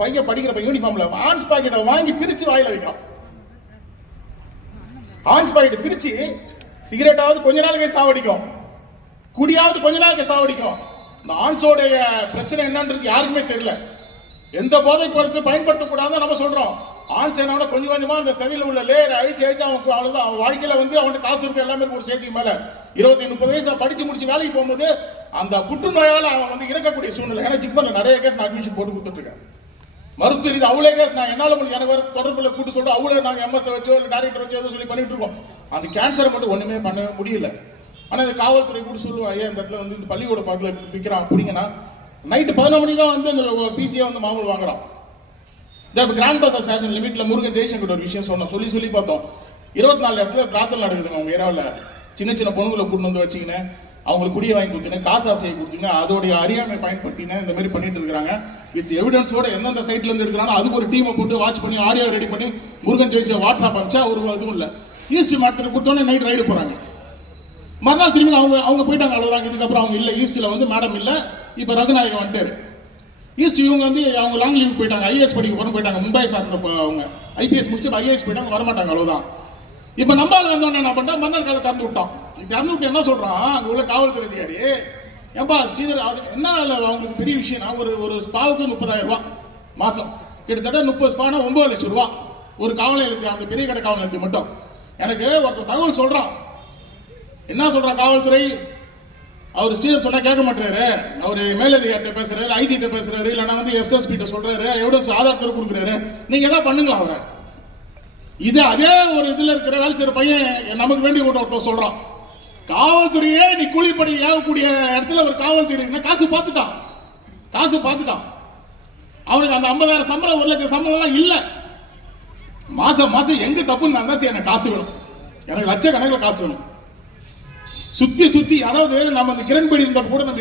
பையன் படிக்கிற யூனிஃபார்ம்ல ஆன்ஸ் பாக்கெட்டை வாங்கி பிரிச்சு வாயில வைக்கிறான். ஆன்ஸ் பாக்கெட் பிரிச்சு சிகரெட்டாவது கொஞ்ச நாளுக்கு சாவடிக்கும், குடியாவது கொஞ்ச நாளுக்கு சாவடிக்கும். இந்த ஆன்ஸோடைய பிரச்சனை என்னன்றது யாருக்குமே தெரியல. எந்த போதை பொருட்களை பயன்படுத்தக்கூடாதுன்னு நம்ம சொல்றோம். ஆன்ஸ் என்ன கொஞ்சம் கொஞ்சமா அந்த சதையில உள்ள லேயர் அழிச்சு அவனுக்கு அவ்வளவுதான். அவன் வாழ்க்கையில அவனுக்கு காசு இருக்கு, எல்லாமே ஒரு ஸ்டேஜுக்கு மேல 25-30 வயசு படிச்சு முடிச்சு வேலைக்கு போகும்போது அந்த புற்றுநோயால அவன் இறக்கக்கூடிய சூழ்நிலை. ஏன்னா ஜிப்மர்ல நிறைய கேஸ் நான் அட்மிஷன் போட்டு கொடுத்துட்டு இருக்கேன். மருத்துவ ரீதி அவ்வளோ கேஸ் நான் என்னால முடியும் எனக்கு வர தொடர்புல கூட்டு சொல்றோம். அவ்வளோ நாங்க எம்எஸ் வச்சோ இல்லை டைரக்டர் வச்சோ சொல்லி பண்ணிட்டு இருக்கோம். அந்த கேன்சரை மட்டும் ஒண்ணுமே பண்ண முடியல. ஆனா இந்த காவல்துறை கூட சொல்லுவோம், ஐயா இந்த இடத்துல இந்த பள்ளிக்கூட பக்கத்தில் விற்கிறான் பிடிங்கன்னா நைட்டு 11 மணி தான் அந்த பிசியை மாமூல் வாங்குறான். கிராண்ட் பாஸ் ஸ்டேஷன் லிமிட்ல முருகன் ஜெய்சங்கர் ஒரு விஷயம் சொன்னோம், சொல்லி பார்த்தோம். 24 இடத்துல பிரார்த்தனை நடக்குதுங்க அவங்க ஏரியாவில். சின்ன சின்ன பொண்ணுங்களை கூட்டு வச்சுக்கின்னு அவங்களுக்கு குடியை வாங்கி கொடுத்தீங்க, காசு ஆசையை கொடுத்தீங்க, அதோடைய அறியாமை பயன்படுத்தின இந்த மாதிரி பண்ணிட்டு இருக்காங்க. வித் எவிடன்ஸோட எந்தெந்த சைட்ல இருந்து எடுக்கிறாங்க அதுக்கு ஒரு டீமை போட்டு வாட்ச் பண்ணி ஆடியோ ரெடி பண்ணி முருகன் ஜெயிச்ச வாட்ஸ்அப் அனுப்பிச்சா ஒரு இதுவும் இல்லை. ஈஸ்ட் மார்க்கெட் கொடுத்தோன்னே நைட் ரைடு போறாங்க. மறுநாள் திரும்பி அவங்க போயிட்டாங்க, அவ்வளவுதான். இதுக்கப்புறம் அவங்க இல்லை, ஈஸ்ட்ல மேடம் இல்லை, இப்ப ரகுநாயகம் வந்துட்டாரு. ஈஸ்ட் இவங்க அவங்க லாங் லீவ் போயிட்டாங்க, ஐஏஎஸ் படிக்க போயிட்டாங்க. மும்பை சார்ந்த அவங்க ஐபிஎஸ் முடிச்சு ஐஏஎஸ் போயிட்டாங்க, வரமாட்டாங்க, அவ்வளவுதான். இப்ப நம்பால் வந்தோடனே என்ன பண்ணா மன்னர் காலை திறந்து விட்டோம். திறந்து விட்டு என்ன சொல்றான் அங்க உள்ள காவல்துறை அதிகாரி, ஏன்பா ஸ்ரீதர் என்ன அவங்களுக்கு பெரிய விஷயம்னா ஒரு ஸ்பாவுக்கு 30,000 ரூபாய் மாசம், கிட்டத்தட்ட 30 ஸ்பானா 9 லட்சம் ரூபாய் ஒரு காவல் நிலையத்தை, அந்த பெரிய கடை காவல் நிலையத்தை மட்டும். எனக்கு ஒருத்தர் தகவல் சொல்றான். என்ன சொல்றான் காவல்துறை, அவர் ஸ்ரீதர் சொன்னா கேட்க மாட்டாரு, அவரு மேலதிகாரிட்ட பேசுறாரு, ஐஜி கிட்ட பேசுறாரு, இல்லைன்னா எஸ்எஸ்பி கிட்ட சொல்றாரு, எவிடன்ஸ் ஆதாரத்தோட கொடுக்குறாரு, நீங்க ஏதாவது பண்ணுங்களா அவரை. இது அதே ஒரு இதுல இருக்கிற வேலை செய்யற பையன் நமக்கு வேண்டி ஒருத்தர் சொல்றான், காவல்துறையே நீ கூலிப்படி ஏகக்கூடிய இடத்துல ஒரு காவல்துறை காசு பார்த்துட்டான். அவனுக்கு அந்த 50,000 சம்பளம் 1 லட்சம் சம்பளம் எல்லாம் இல்ல. மாசம் எங்க தப்புன்னு நான் தான் எனக்கு காசு வேணும், எனக்கு லட்சக்கணக்கில் காசு வேணும். சுத்தி அதாவது நம்ம இந்த கிரண்பேடி இருந்த கூட நம்ம